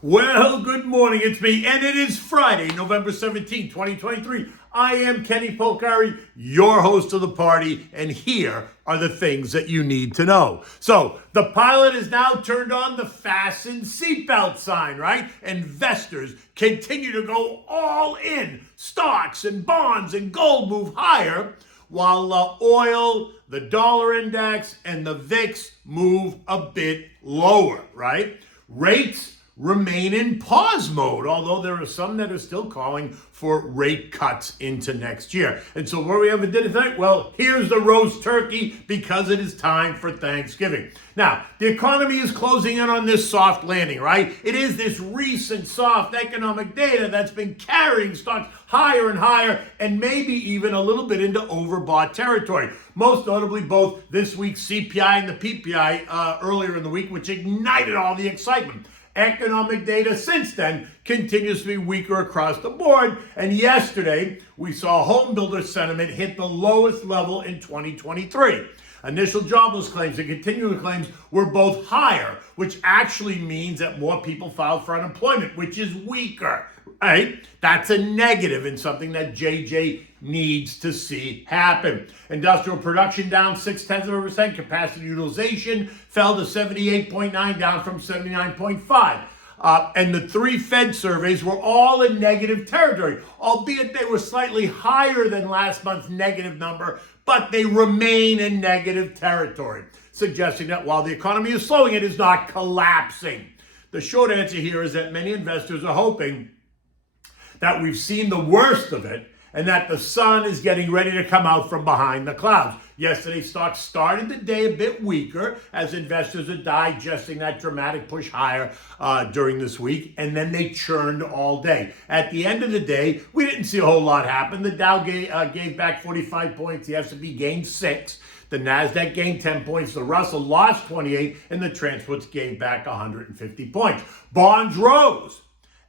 Well, good morning. It's me, and it is Friday, November 17, 2023. I am Kenny Polcari, your host of the party, and here are the things that you need to know. So, the pilot has now turned on the fasten seatbelt sign, right? Investors continue to go all in. Stocks and bonds and gold move higher, while oil, the dollar index, and the VIX move a bit lower, right? Rates remain in pause mode, although there are some that are still calling for rate cuts into next year. And so what do we have for dinner tonight? Well, here's the roast turkey because it is time for Thanksgiving. Now, the economy is closing in on this soft landing, right? It is this recent soft economic data that's been carrying stocks higher and higher and maybe even a little bit into overbought territory. Most notably, both this week's CPI and the PPI earlier in the week, which ignited all the excitement. Economic data since then continues to be weaker across the board. And yesterday, we saw home builder sentiment hit the lowest level in 2023. Initial jobless claims and continuing claims were both higher, which actually means that more people filed for unemployment, which is weaker, right? That's a negative and something that JJ needs to see happen. Industrial production down 0.6%. Capacity utilization fell to 78.9, down from 79.5. And the three Fed surveys were all in negative territory, albeit they were slightly higher than last month's negative number, but they remain in negative territory, suggesting that while the economy is slowing, it is not collapsing. The short answer here is that many investors are hoping that we've seen the worst of it and that the sun is getting ready to come out from behind the clouds. Yesterday, stocks started the day a bit weaker as investors are digesting that dramatic push higher during this week, and then they churned all day. At the end of the day, we didn't see a whole lot happen. The Dow gave back 45 points, the S&P gained 6, the NASDAQ gained 10 points, the Russell lost 28, and the transports gave back 150 points. Bonds rose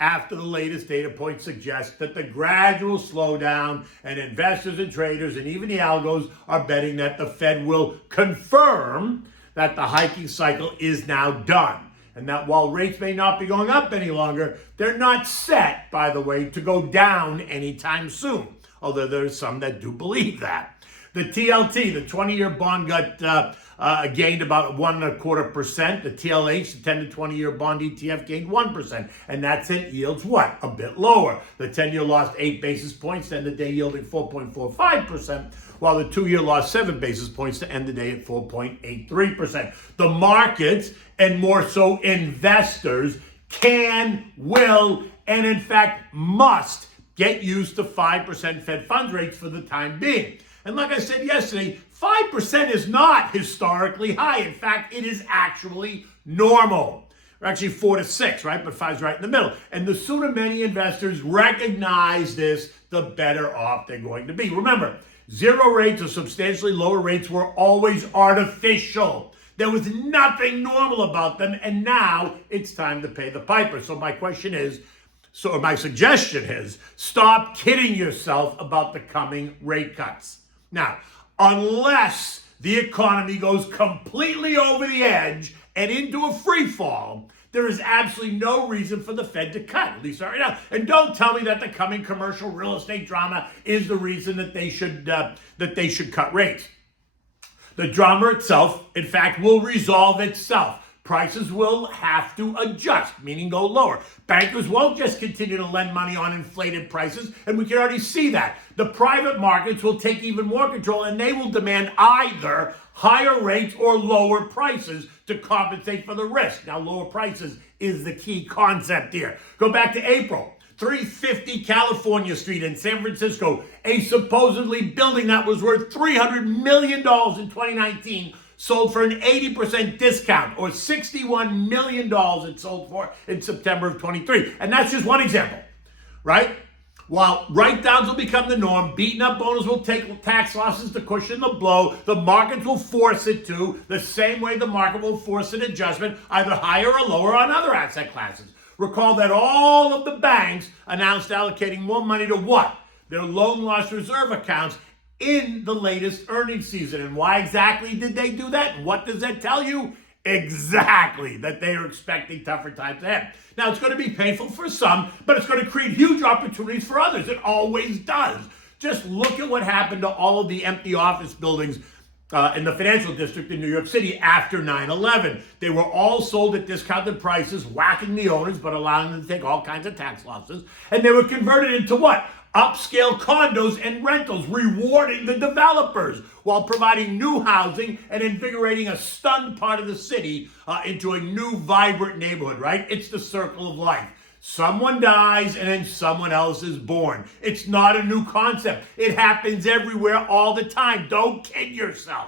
after the latest data points suggest that the gradual slowdown, and investors and traders and even the algos are betting that the Fed will confirm that the hiking cycle is now done. And that while rates may not be going up any longer, they're not set, by the way, to go down anytime soon. Although there's some that do believe that. The TLT, the 20-year bond, gained about 1.25%. The TLH, the 10 to 20-year bond ETF, gained 1%. And that sent yields what? A bit lower. The 10-year lost 8 basis points to end the day yielding 4.45%, while the 2-year lost 7 basis points to end the day at 4.83%. The markets, and more so investors, can, will, and in fact must get used to 5% Fed funds rates for the time being. And like I said yesterday, 5% is not historically high. In fact, it is actually normal. Or actually 4 to 6, right? But 5's right in the middle. And the sooner many investors recognize this, the better off they're going to be. Remember, zero rates or substantially lower rates were always artificial. There was nothing normal about them, and now it's time to pay the piper. So my suggestion is, stop kidding yourself about the coming rate cuts. Now, unless the economy goes completely over the edge and into a free fall, there is absolutely no reason for the Fed to cut, at least right now. And don't tell me that the coming commercial real estate drama is the reason that they should cut rates. The drama itself, in fact, will resolve itself. Prices will have to adjust, meaning go lower. Bankers won't just continue to lend money on inflated prices, and we can already see that. The private markets will take even more control, and they will demand either higher rates or lower prices to compensate for the risk. Now, lower prices is the key concept here. Go back to April. 350 California Street in San Francisco, a supposedly building that was worth $300 million in 2019, sold for an 80% discount, or $61 million it sold for in September of 23. And that's just one example, right? While write-downs will become the norm, beaten up owners will take tax losses to cushion the blow. The markets will force it to, the same way the market will force an adjustment, either higher or lower on other asset classes. Recall that all of the banks announced allocating more money to what? Their loan loss reserve accounts in the latest earnings season. And why exactly did they do that? And what does that tell you? Exactly, that they are expecting tougher times ahead. Now, it's going to be painful for some, but it's going to create huge opportunities for others. It always does. Just look at what happened to all of the empty office buildings in the financial district in New York City after 9/11. They were all sold at discounted prices, whacking the owners, but allowing them to take all kinds of tax losses. And they were converted into what? Upscale condos and rentals, rewarding the developers while providing new housing and invigorating a stunned part of the city into a new, vibrant neighborhood, right? It's the circle of life. Someone dies and then someone else is born. It's not a new concept. It happens everywhere all the time. Don't kid yourself.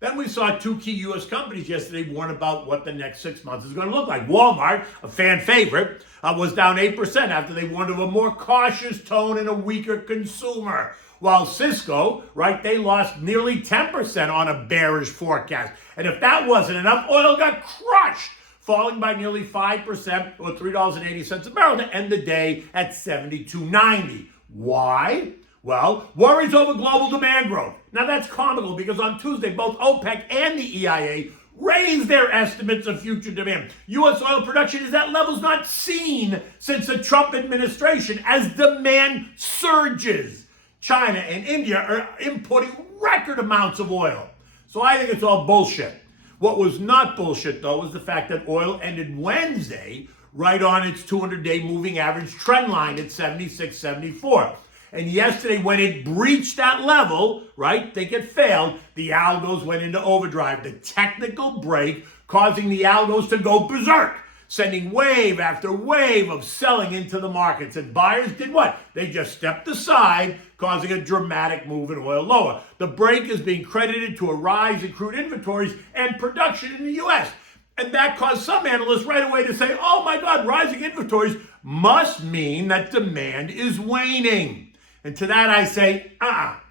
Then we saw two key U.S. companies yesterday warn about what the next 6 months is going to look like. Walmart, a fan favorite, was down 8% after they warned of a more cautious tone and a weaker consumer. While Cisco, right, they lost nearly 10% on a bearish forecast. And if that wasn't enough, oil got crushed, falling by nearly 5% or $3.80 a barrel to end the day at $72.90. Why? Well, worries over global demand growth. Now that's comical because on Tuesday, both OPEC and the EIA raised their estimates of future demand. U.S. oil production is at levels not seen since the Trump administration as demand surges. China and India are importing record amounts of oil. So I think it's all bullshit. What was not bullshit, though, was the fact that oil ended Wednesday right on its 200-day moving average trend line at 76.74. And yesterday, when it breached that level, right, think it failed, the algos went into overdrive. The technical break causing the algos to go berserk, sending wave after wave of selling into the markets. And buyers did what? They just stepped aside, causing a dramatic move in oil lower. The break is being credited to a rise in crude inventories and production in the U.S., and that caused some analysts right away to say, oh my God, rising inventories must mean that demand is waning. And to that I say,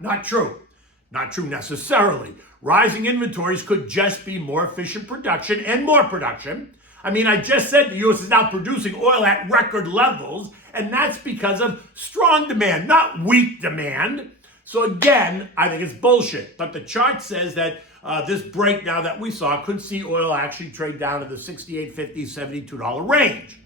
not true. Not true necessarily. Rising inventories could just be more efficient production and more production. I mean, I just said the U.S. is now producing oil at record levels, and that's because of strong demand, not weak demand. So again, I think it's bullshit. But the chart says that this break now that we saw could see oil actually trade down to the $68.50, $72 range.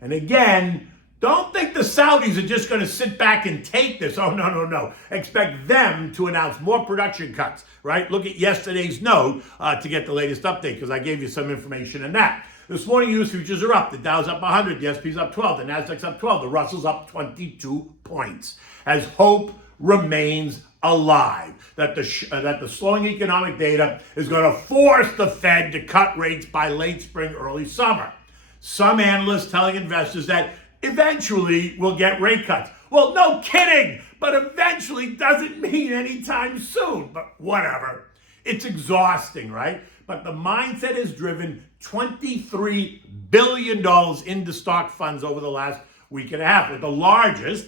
And again, don't think the Saudis are just going to sit back and take this. Oh, no. Expect them to announce more production cuts, right? Look at yesterday's note to get the latest update because I gave you some information on that. This morning, U.S. futures are up. The Dow's up 100. The S&P's up 12. The Nasdaq's up 12. The Russell's up 22 points as hope remains alive that the slowing economic data is going to force the Fed to cut rates by late spring, early summer. Some analysts telling investors that eventually we'll get rate cuts. Well, no kidding, but eventually doesn't mean anytime soon, but whatever. It's exhausting, right? But the mindset has driven $23 billion into stock funds over the last week and a half, with the largest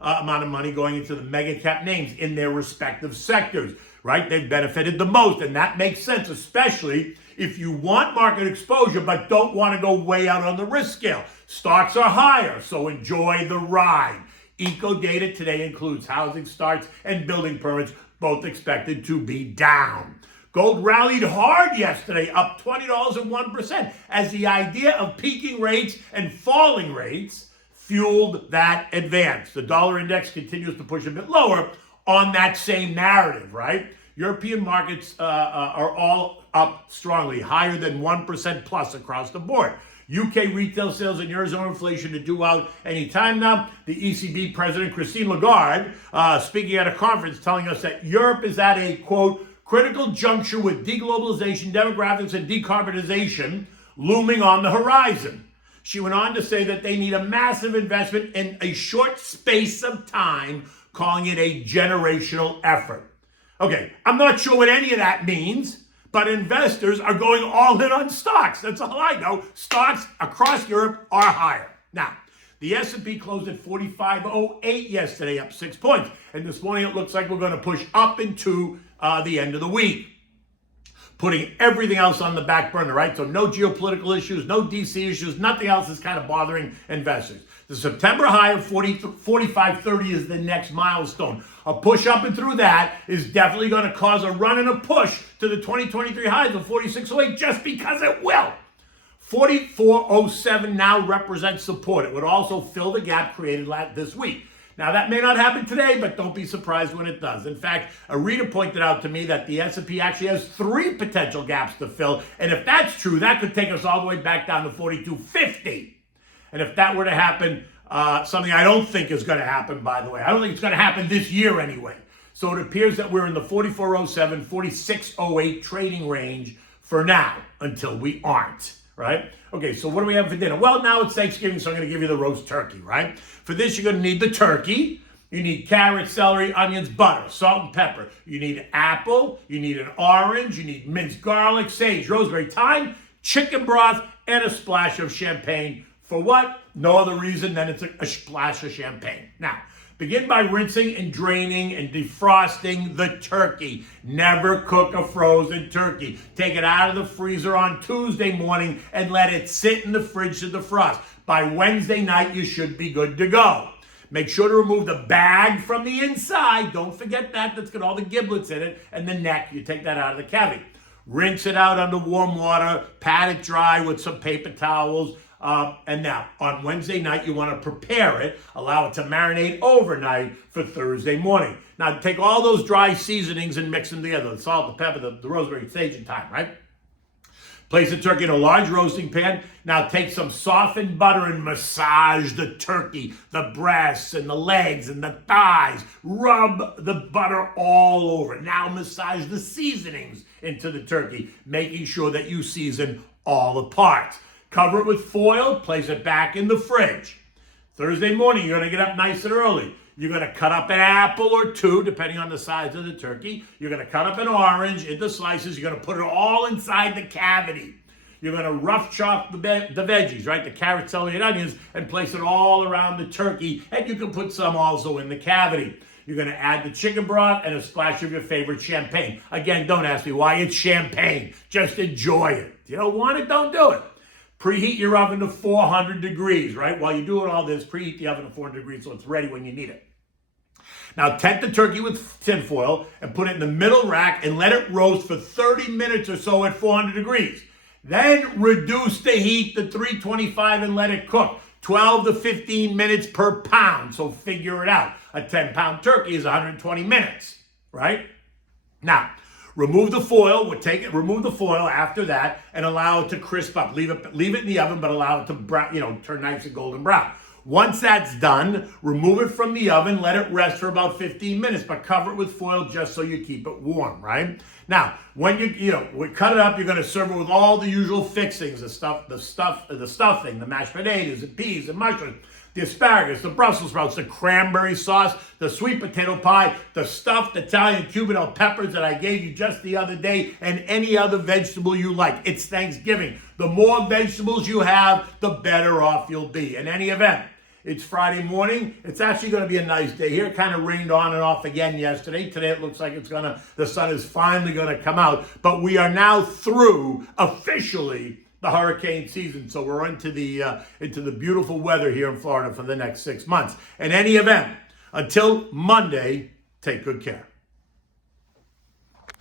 amount of money going into the mega cap names in their respective sectors, right? They've benefited the most, and that makes sense, especially if you want market exposure but don't want to go way out on the risk scale. Stocks are higher, so enjoy the ride. Eco data today includes housing starts and building permits, both expected to be down. Gold rallied hard yesterday, up $20.01, as the idea of peaking rates and falling rates fueled that advance. The dollar index continues to push a bit lower on that same narrative, right? European markets are all up strongly, higher than 1% plus across the board. UK retail sales and Eurozone inflation to due out any time now. The ECB President Christine Lagarde speaking at a conference telling us that Europe is at a, quote, critical juncture with deglobalization, demographics, and decarbonization looming on the horizon. She went on to say that they need a massive investment in a short space of time, calling it a generational effort. Okay, I'm not sure what any of that means, but investors are going all in on stocks. That's all I know. Stocks across Europe are higher. Now, the S&P closed at 4508 yesterday, up 6 points. And this morning it looks like we're going to push up into the end of the week. putting everything else on the back burner, right? So no geopolitical issues, no DC issues, nothing else is kind of bothering investors. The September high of 45.30 is the next milestone. A push up and through that is definitely going to cause a run and a push to the 2023 highs of 46.08 just because it will. 44.07 now represents support. It would also fill the gap created this week. Now, that may not happen today, but don't be surprised when it does. In fact, a reader pointed out to me that the S&P actually has 3 potential gaps to fill. And if that's true, that could take us all the way back down to 42.50. And if that were to happen, something I don't think is going to happen, by the way. I don't think it's going to happen this year anyway. So it appears that we're in the 44.07, 46.08 trading range for now until we aren't. Right? Okay, so what do we have for dinner? Well, now it's Thanksgiving, so I'm going to give you the roast turkey, right? For this, you're going to need the turkey. You need carrots, celery, onions, butter, salt, and pepper. You need apple. You need an orange. You need minced garlic, sage, rosemary, thyme, chicken broth, and a splash of champagne. For what? No other reason than it's a splash of champagne. Now, begin by rinsing and draining and defrosting the turkey. Never cook a frozen turkey. Take it out of the freezer on Tuesday morning and let it sit in the fridge to defrost. By Wednesday night, you should be good to go. Make sure to remove the bag from the inside. Don't forget that. That's got all the giblets in it. And the neck, you take that out of the cavity. Rinse it out under warm water. Pat it dry with some paper towels. And now, on Wednesday night, you want to prepare it, allow it to marinate overnight for Thursday morning. Now, take all those dry seasonings and mix them together. The salt, the pepper, the rosemary, sage, and thyme, right? Place the turkey in a large roasting pan. Now, take some softened butter and massage the turkey, the breasts and the legs and the thighs. Rub the butter all over. Now, massage the seasonings into the turkey, making sure that you season all the parts. Cover it with foil, place it back in the fridge. Thursday morning, you're going to get up nice and early. You're going to cut up an apple or 2, depending on the size of the turkey. You're going to cut up an orange into slices. You're going to put it all inside the cavity. You're going to rough chop the veggies, right? The carrots, celery, and onions, and place it all around the turkey. And you can put some also in the cavity. You're going to add the chicken broth and a splash of your favorite champagne. Again, don't ask me why it's champagne. Just enjoy it. If you don't want it, don't do it. Preheat your oven to 400 degrees, right? While you're doing all this, preheat the oven to 400 degrees so it's ready when you need it. Now, tent the turkey with tinfoil and put it in the middle rack and let it roast for 30 minutes or so at 400 degrees. Then reduce the heat to 325 and let it cook. 12 to 15 minutes per pound, so figure it out. A 10-pound turkey is 120 minutes, right? Now, remove the foil. Remove the foil after that and allow it to crisp up. Leave it in the oven, but allow it to brown, turn nice and golden brown. Once that's done, remove it from the oven. Let it rest for about 15 minutes, but cover it with foil just so you keep it warm, right? Now, when we cut it up, you're going to serve it with all the usual fixings: the stuffing, the mashed potatoes, and peas and mushrooms, the asparagus, the Brussels sprouts, the cranberry sauce, the sweet potato pie, the stuffed Italian Cuban peppers that I gave you just the other day, and any other vegetable you like. It's Thanksgiving. The more vegetables you have, the better off you'll be. In any event, it's Friday morning. It's actually going to be a nice day here. It kind of rained on and off again yesterday. Today it looks like the sun is finally going to come out. But we are now through officially the hurricane season. So we're into the beautiful weather here in Florida for the next 6 months. In any event, until Monday, take good care.